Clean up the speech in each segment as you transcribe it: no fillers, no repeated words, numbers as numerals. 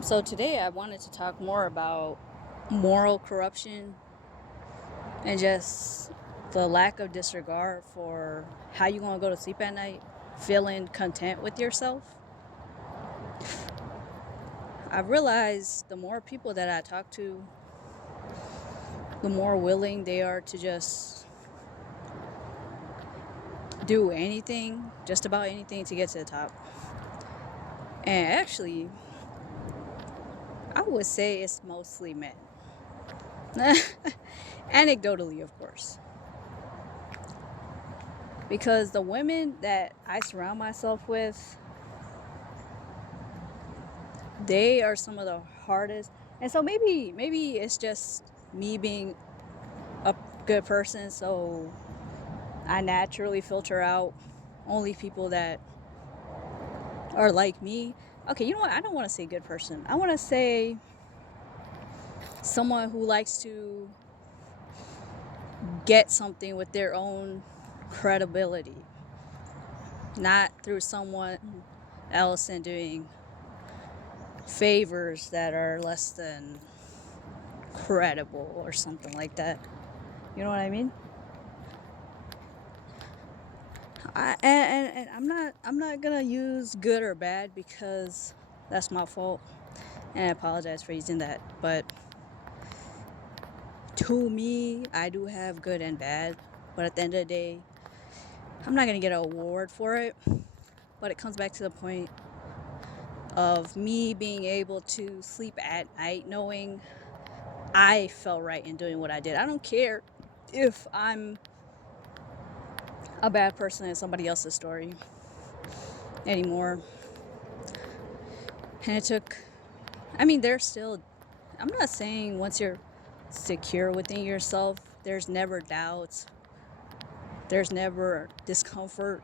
So today I wanted to talk more about moral corruption and just the lack of disregard for how you gonna go to sleep at night, feeling content with yourself. I've realized the more people that I talk to, the more willing they are to just do anything, just about anything to get to the top. And actually, I would say it's mostly men. Anecdotally, of course. Because the women that I surround myself with, they are some of the hardest. And so maybe it's just me being a good person, so I naturally filter out only people that are like me. Okay, you know what? I don't want to say good person. I want to say someone who likes to get something with their own credibility, not through someone else and doing favors that are less than credible or something like that. You know what I mean? And I'm not gonna use good or bad because that's my fault, and I apologize for using that. But to me, I do have good and bad. But at the end of the day, I'm not gonna get an award for it. But it comes back to the point of me being able to sleep at night knowing I felt right in doing what I did. I don't care if I'm a bad person in somebody else's story anymore. And it took, I mean, there's still, I'm not saying once you're secure within yourself, there's never doubts, there's never discomfort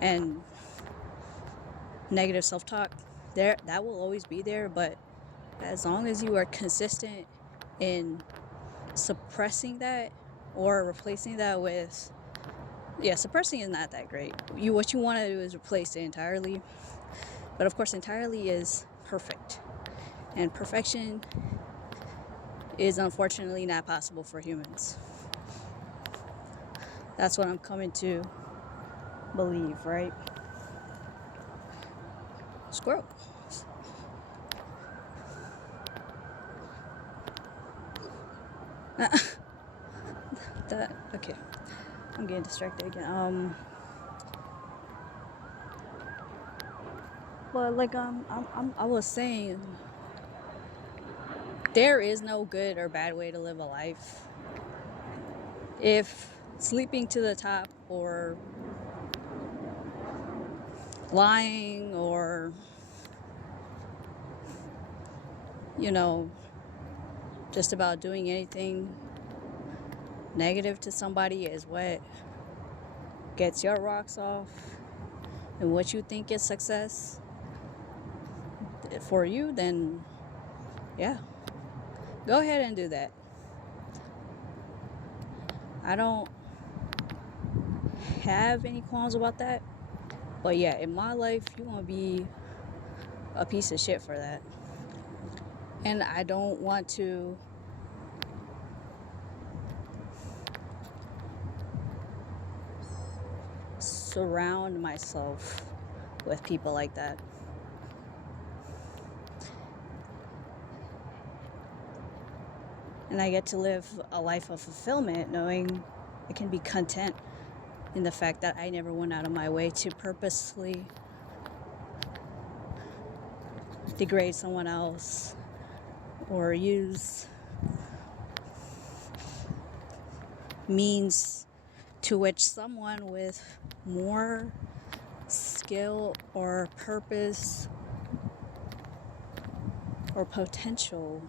and negative self talk. There, that will always be there, but as long as you are consistent in suppressing that or replacing that with, yeah, suppressing is not that great. What you want to do is replace it entirely, but of course entirely is perfect, and perfection is unfortunately not possible for humans. That's what I'm coming to believe, right? Squirrel. That okay. I'm getting distracted again. But like I was saying, there is no good or bad way to live a life. If sleeping to the top or lying or you know just about doing anything negative to somebody is what gets your rocks off and what you think is success for you, then yeah, go ahead and do that. I don't have any qualms about that. But yeah, in my life, you're gonna be a piece of shit for that. And I don't want to surround myself with people like that. And I get to live a life of fulfillment knowing I can be content in the fact that I never went out of my way to purposely degrade someone else or use means to which someone with more skill or purpose or potential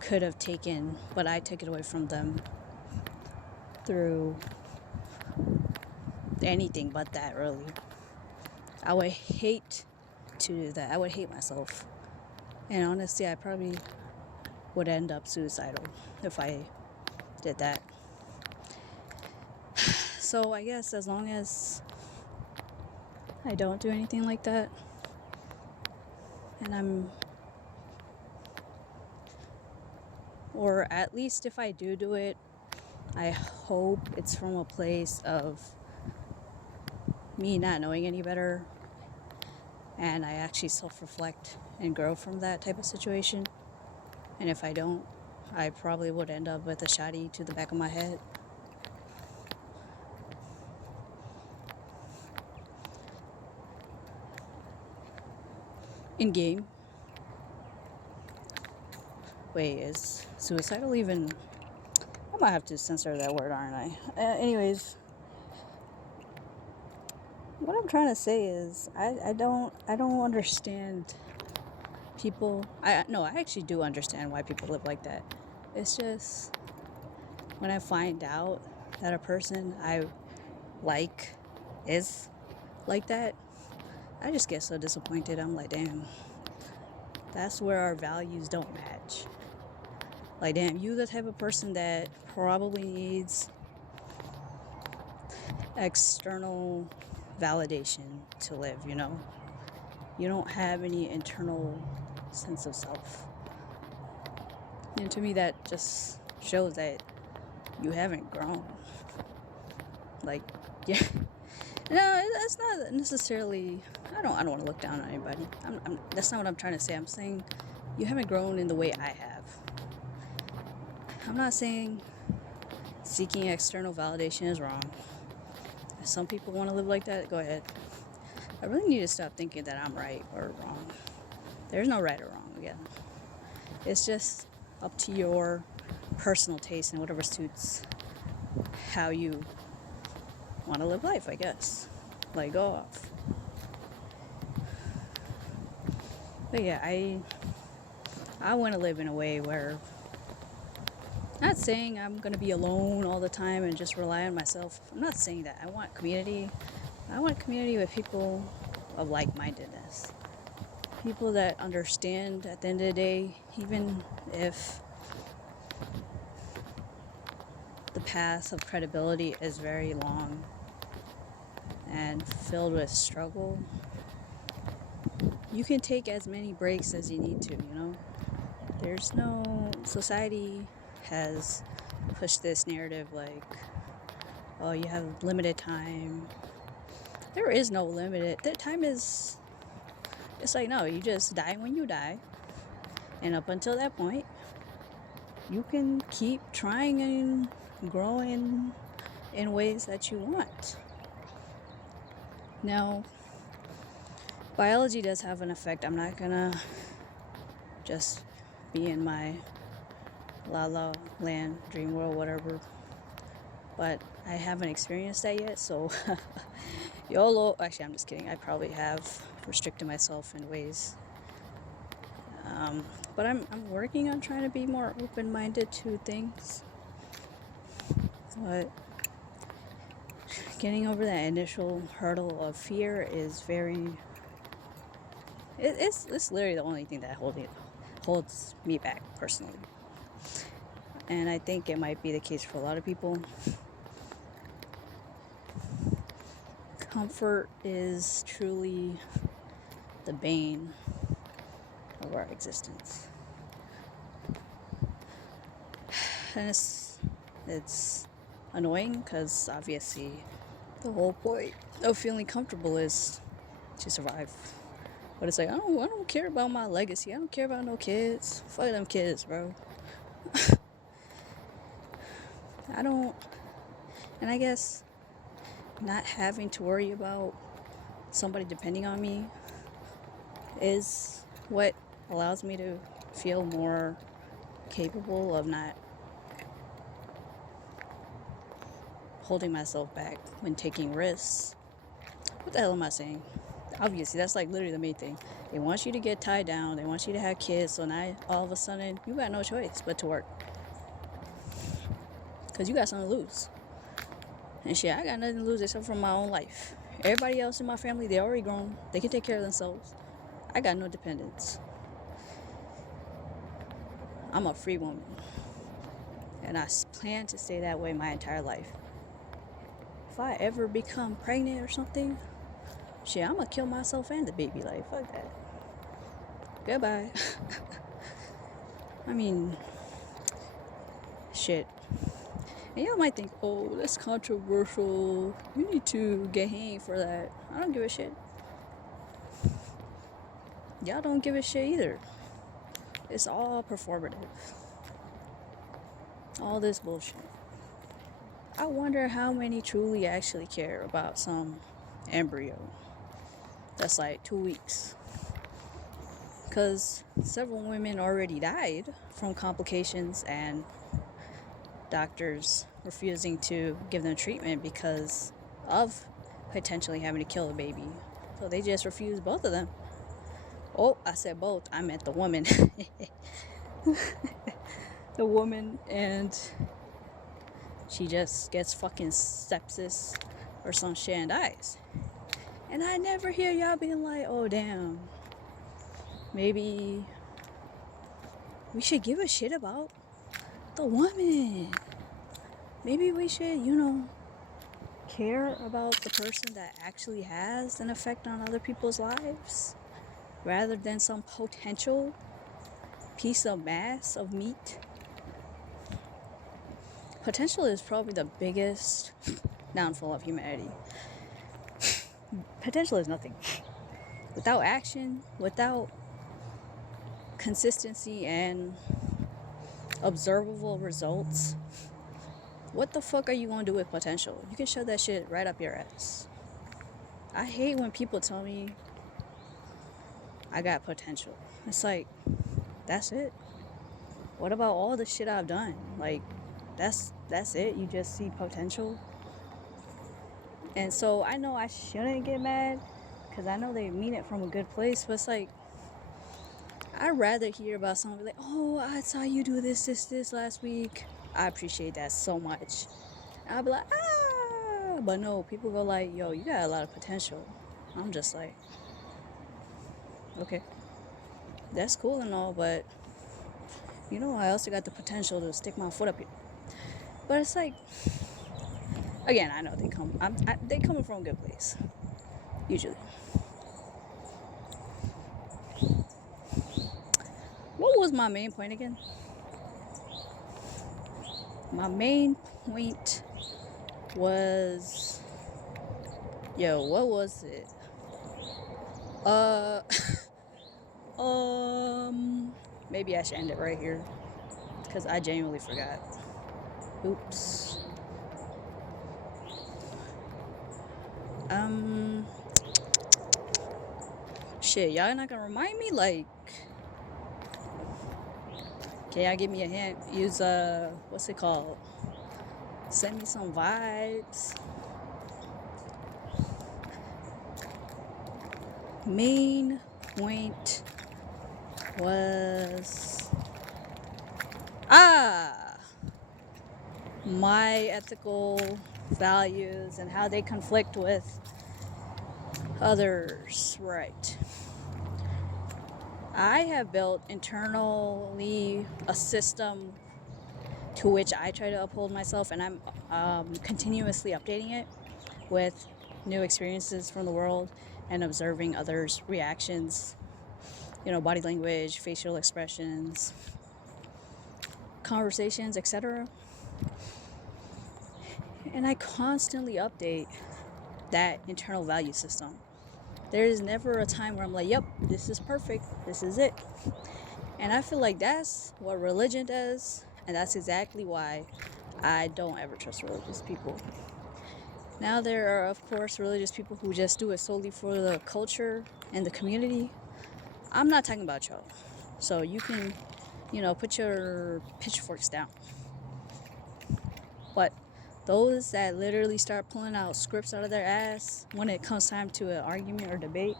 could have taken, but I took it away from them through anything but that, really. I would hate to do that. I would hate myself. And honestly, I probably would end up suicidal if I did that. So I guess as long as I don't do anything like that and I'm Or at least if I do it, I hope it's from a place of me not knowing any better, and I actually self-reflect and grow from that type of situation. And if I don't, I probably would end up with a shotty to the back of my head. In game. Wait, is suicidal even? I might have to censor that word, aren't I? Anyways, what I'm trying to say is I don't understand people. I actually do understand why people live like that. It's just when I find out that a person I like is like that, I just get so disappointed. I'm like, damn, that's where our values don't match. Like, damn, you the type of person that probably needs external validation to live, you know? You don't have any internal sense of self. And to me, that just shows that you haven't grown. Like, yeah. No, it's not necessarily. I don't want to look down on anybody. That's not what I'm trying to say. I'm saying you haven't grown in the way I have. I'm not saying seeking external validation is wrong. If some people want to live like that, go ahead. I really need to stop thinking that I'm right or wrong. There's no right or wrong, again. It's just up to your personal taste and whatever suits how you want to live life, I guess. Like, go off. But yeah, I want to live in a way where, not saying I'm going to be alone all the time and just rely on myself. I'm not saying that. I want community. I want community with people of like-mindedness. People that understand at the end of the day, even if the path of credibility is very long and filled with struggle, you can take as many breaks as you need to, you know? There's no... Society has pushed this narrative like, oh, you have limited time. There is no limited... That time is... It's like, no, you just die when you die. And up until that point, you can keep trying and growing in ways that you want. Now, biology does have an effect. I'm not gonna just be in my la la land, dream world, whatever. But I haven't experienced that yet, so YOLO. Actually, I'm just kidding. I probably have restricted myself in ways. But I'm working on trying to be more open-minded to things. But getting over that initial hurdle of fear is very... It's literally the only thing that holds me back personally. And I think it might be the case for a lot of people. Comfort is truly the bane of our existence. And it's annoying because obviously the whole point of feeling comfortable is to survive. But it's like, I don't care about my legacy. I don't care about no kids. Fuck them kids, bro. I don't... And I guess not having to worry about somebody depending on me is what allows me to feel more capable of not holding myself back when taking risks. What the hell am I saying? Obviously, that's like literally the main thing. They want you to get tied down. They want you to have kids. So now, all of a sudden, you got no choice but to work. Because you got something to lose. And shit, I got nothing to lose except for my own life. Everybody else in my family, they already grown. They can take care of themselves. I got no dependents. I'm a free woman. And I plan to stay that way my entire life. If I ever become pregnant or something, shit, I'm gonna kill myself and the baby. Like, fuck that. Goodbye. I mean, shit. And y'all might think, oh, that's controversial. You need to get hanged for that. I don't give a shit. Y'all don't give a shit either. It's all performative. All this bullshit. I wonder how many truly actually care about some embryo that's like 2 weeks. Because several women already died from complications and doctors refusing to give them treatment because of potentially having to kill a baby. So they just refused both of them. Oh, I said both. I meant the woman. The woman, and she just gets fucking sepsis or some shit and dies. And I never hear y'all being like, oh damn, maybe we should give a shit about the woman. Maybe we should, care about the person that actually has an effect on other people's lives rather than some potential piece of mass of meat. Potential is probably the biggest downfall of humanity. Potential is nothing. Without action, without consistency and observable results, what the fuck are you gonna do with potential? You can shove that shit right up your ass. I hate when people tell me I got potential. It's like, that's it. What about all the shit I've done? Like, that's it? You just see potential? And so I know I shouldn't get mad because I know they mean it from a good place, but it's like, I'd rather hear about someone like, oh, I saw you do this last week. I appreciate that so much. And I'd be like, ah, but no, people go like, yo, you got a lot of potential. I'm just like, okay, that's cool and all, but I also got the potential to stick my foot up here. But it's like, again, I know they coming from a good place, usually. What was my main point again? My main point was, what was it? Maybe I should end it right here because I genuinely forgot. Oops. Shit, y'all not gonna remind me? Like, can y'all give me a hint? Use, what's it called? Send me some vibes. Main point was, my ethical values and how they conflict with others. Right. I have built internally a system to which I try to uphold myself, and I'm continuously updating it with new experiences from the world and observing others' reactions, body language, facial expressions, conversations, etc. And I constantly update that internal value system. There is never a time where I'm like, yep, this is perfect, this is it. And I feel like that's what religion does, and that's exactly why I don't ever trust religious people. Now there are, of course, religious people who just do it solely for the culture and the community. I'm not talking about y'all. So you can, put your pitchforks down. But those that literally start pulling out scripts out of their ass when it comes time to an argument or debate,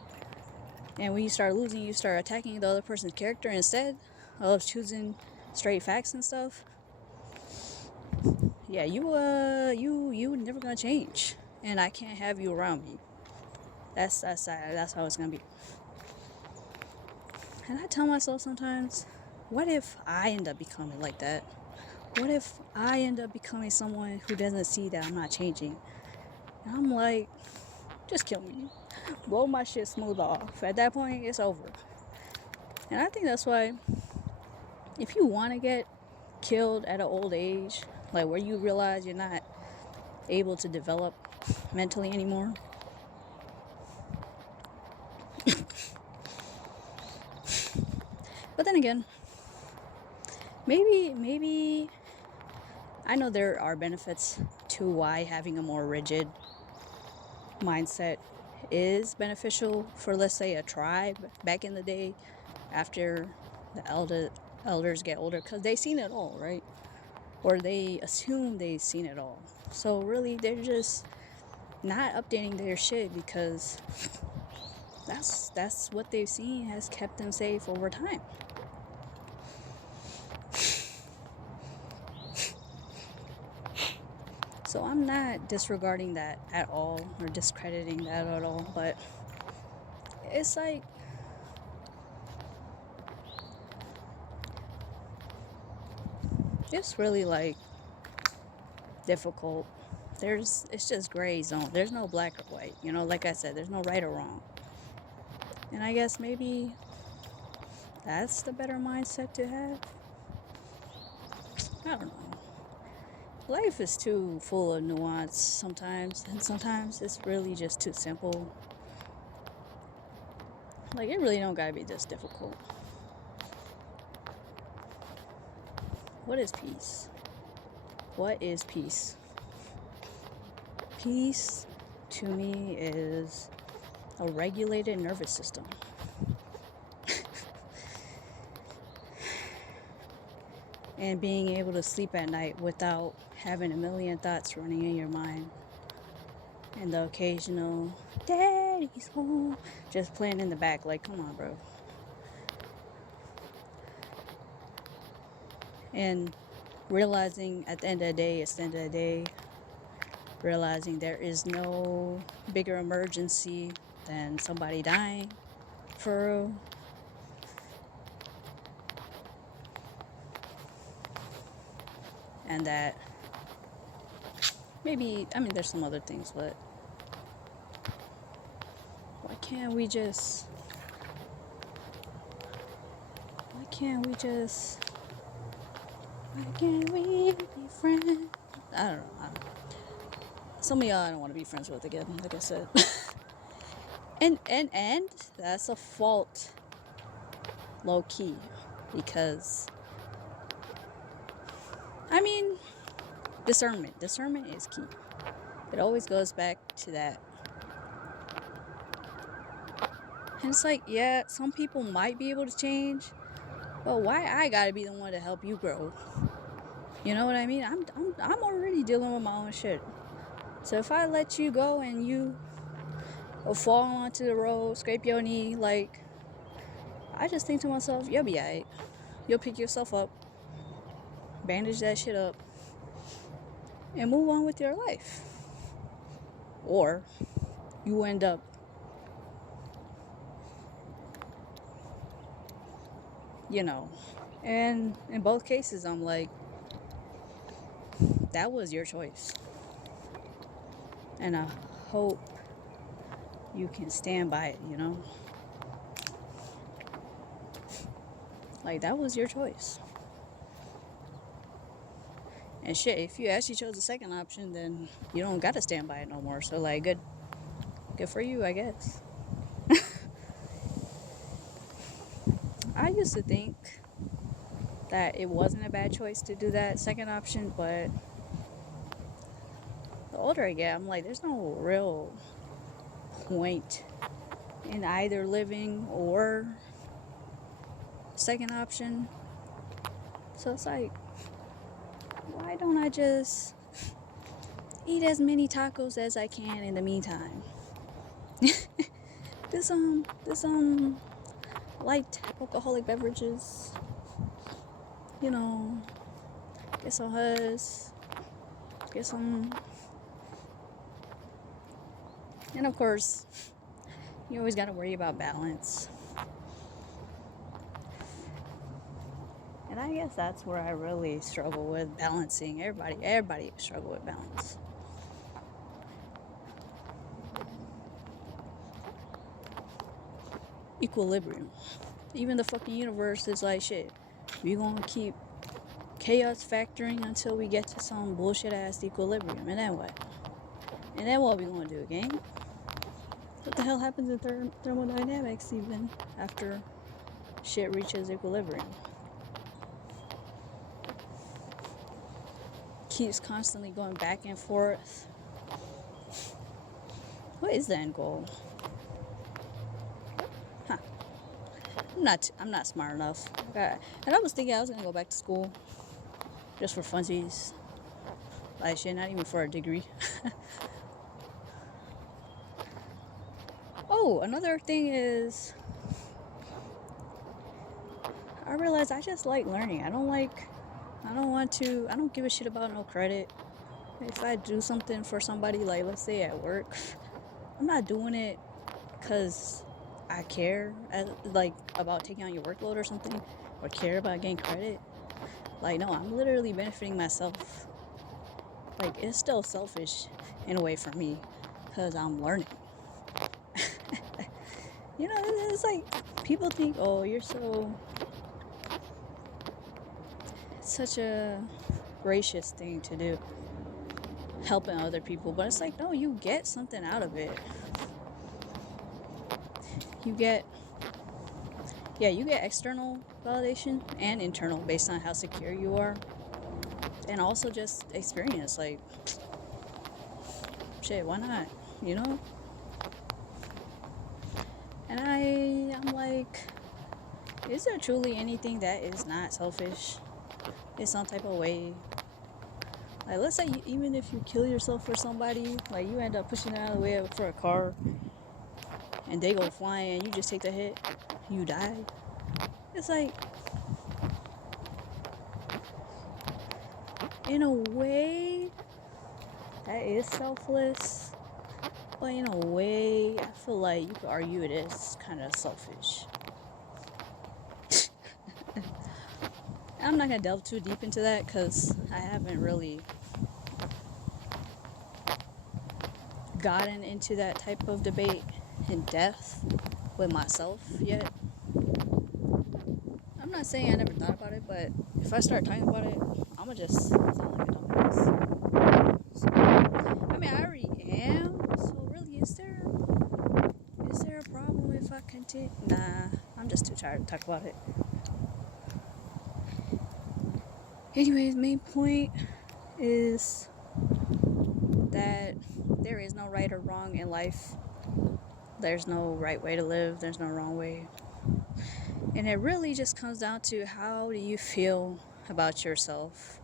and when you start losing, you start attacking the other person's character instead of choosing straight facts and stuff. Yeah, you never gonna change, and I can't have you around me. That's how it's gonna be. And I tell myself sometimes, what if I end up becoming like that? What if I end up becoming someone who doesn't see that I'm not changing? And I'm like, just kill me. Blow my shit smooth off. At that point, it's over. And I think that's why, if you want to get killed at an old age, like where you realize you're not able to develop mentally anymore. But then again, maybe I know there are benefits to why having a more rigid mindset is beneficial for, let's say, a tribe back in the day after the elders get older, because they've seen it all, right? Or they assume they've seen it all. So really, they're just not updating their shit because that's what they've seen has kept them safe over time. So I'm not disregarding that at all or discrediting that at all, but it's like it's really like difficult. It's just gray zone. There's no black or white. You know, like I said, there's no right or wrong. And I guess maybe that's the better mindset to have. I don't know. Life is too full of nuance sometimes, and sometimes it's really just too simple. Like, it really don't gotta be this difficult. What is peace? What is peace? Peace, to me, is a regulated nervous system. And being able to sleep at night without having a million thoughts running in your mind. And the occasional, daddy's home, just playing in the back, like, come on, bro. And realizing at the end of the day, it's the end of the day. Realizing there is no bigger emergency than somebody dying, for real. And that maybe, I mean, there's some other things, but why can't we be friends? I don't know. Some of y'all I don't want to be friends with again, like I said. and that's a fault, low key, because I mean, discernment is key. It always goes back to that. And it's like, yeah, some people might be able to change, but why I gotta be the one to help you grow? You know what I mean? I'm already dealing with my own shit. So if I let you go and you fall onto the road, scrape your knee, like, I just think to myself, you'll be alright. You'll pick yourself up, bandage that shit up, and move on with your life. Or you end up, you know. And in both cases, I'm like, that was your choice. And I hope you can stand by it, you know? Like, that was your choice. And shit, if you actually chose the second option, then you don't gotta stand by it no more. So, like, good for you, I guess. I used to think that it wasn't a bad choice to do that second option, but the older I get, I'm like, there's no real point in either living or second option. So it's like, why don't I just eat as many tacos as I can in the meantime? This light alcoholic beverages, you know, get some huzz, get some, and of course, you always got to worry about balance. And I guess that's where I really struggle with balancing. Everybody struggle with balance. Equilibrium. Even the fucking universe is like, shit, we gonna keep chaos factoring until we get to some bullshit ass equilibrium. And then what? And then what we gonna do again? What the hell happens in thermodynamics even after shit reaches equilibrium? Keeps constantly going back and forth. What is the end goal? Huh. I'm not smart enough. And I was thinking I was gonna go back to school just for funsies. Like shit, not even for a degree. Oh, another thing is I realized I just like learning. I don't give a shit about no credit. If I do something for somebody, like let's say at work, I'm not doing it because I care like about taking on your workload or something, or care about getting credit. Like no, I'm literally benefiting myself. Like it's still selfish in a way for me because I'm learning. You know, it's like people think, oh, you're such a gracious thing to do, helping other people, but it's like no, you get something out of it. You get external validation and internal based on how secure you are, and also just experience. Like shit, why not, you know? And I'm like, is there truly anything that is not selfish in some type of way? Like let's say even if you kill yourself for somebody, like you end up pushing it out of the way for a car and they go flying and you just take the hit, you die. It's like, in a way, that is selfless. But in a way, I feel like you could argue it is kind of selfish. I'm not going to delve too deep into that because I haven't really gotten into that type of debate in depth with myself yet. I'm not saying I never thought about it, but if I start talking about it, I'm going to just sound like a dumbass. So, I mean, I already am. So really, is there a problem if I continue? Nah, I'm just too tired to talk about it. Anyways, main point is that there is no right or wrong in life. There's no right way to live. There's no wrong way. And it really just comes down to how do you feel about yourself?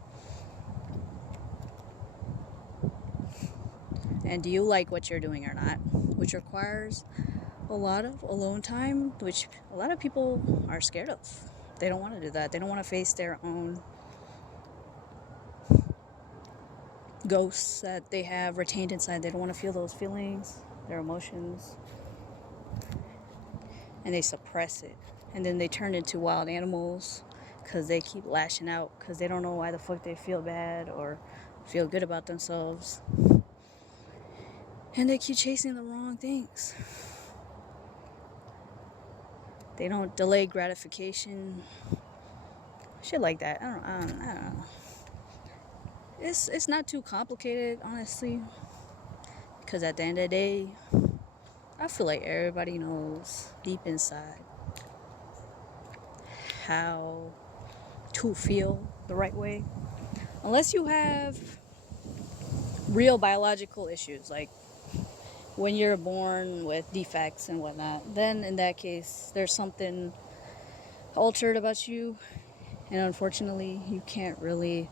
And do you like what you're doing or not? Which requires a lot of alone time, which a lot of people are scared of. They don't want to do that. They don't want to face their own ghosts that they have retained inside. They don't want to feel those feelings, their emotions, and they suppress it. And then they turn into wild animals because they keep lashing out because they don't know why the fuck they feel bad or feel good about themselves. And they keep chasing the wrong things. They don't delay gratification. Shit like that. I don't know. It's not too complicated, honestly. Because at the end of the day, I feel like everybody knows deep inside how to feel the right way. Unless you have real biological issues, like when you're born with defects and whatnot, then in that case, there's something altered about you. And unfortunately, you can't really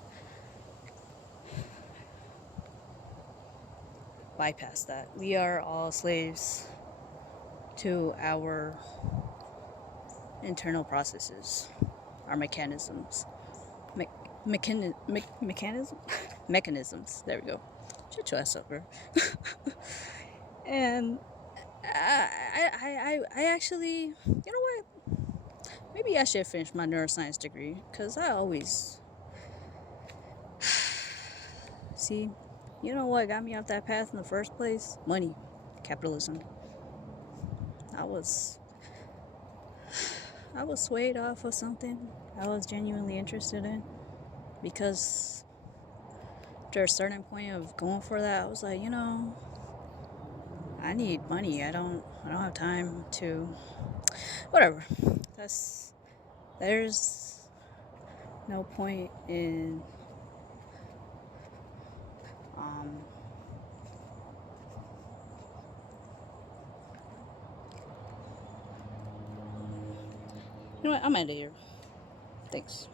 bypass that. We are all slaves to our internal processes, our mechanisms. Mechanisms. There we go. Shut your ass up, bro. And I actually, you know what? Maybe I should finish my neuroscience degree because I always see. You know what got me off that path in the first place? Money, capitalism. I was swayed off of something I was genuinely interested in. because after a certain point of going for that, I was like, I need money. I don't have time to whatever. That's there's no point in um you know what? I'm out of here. Thanks.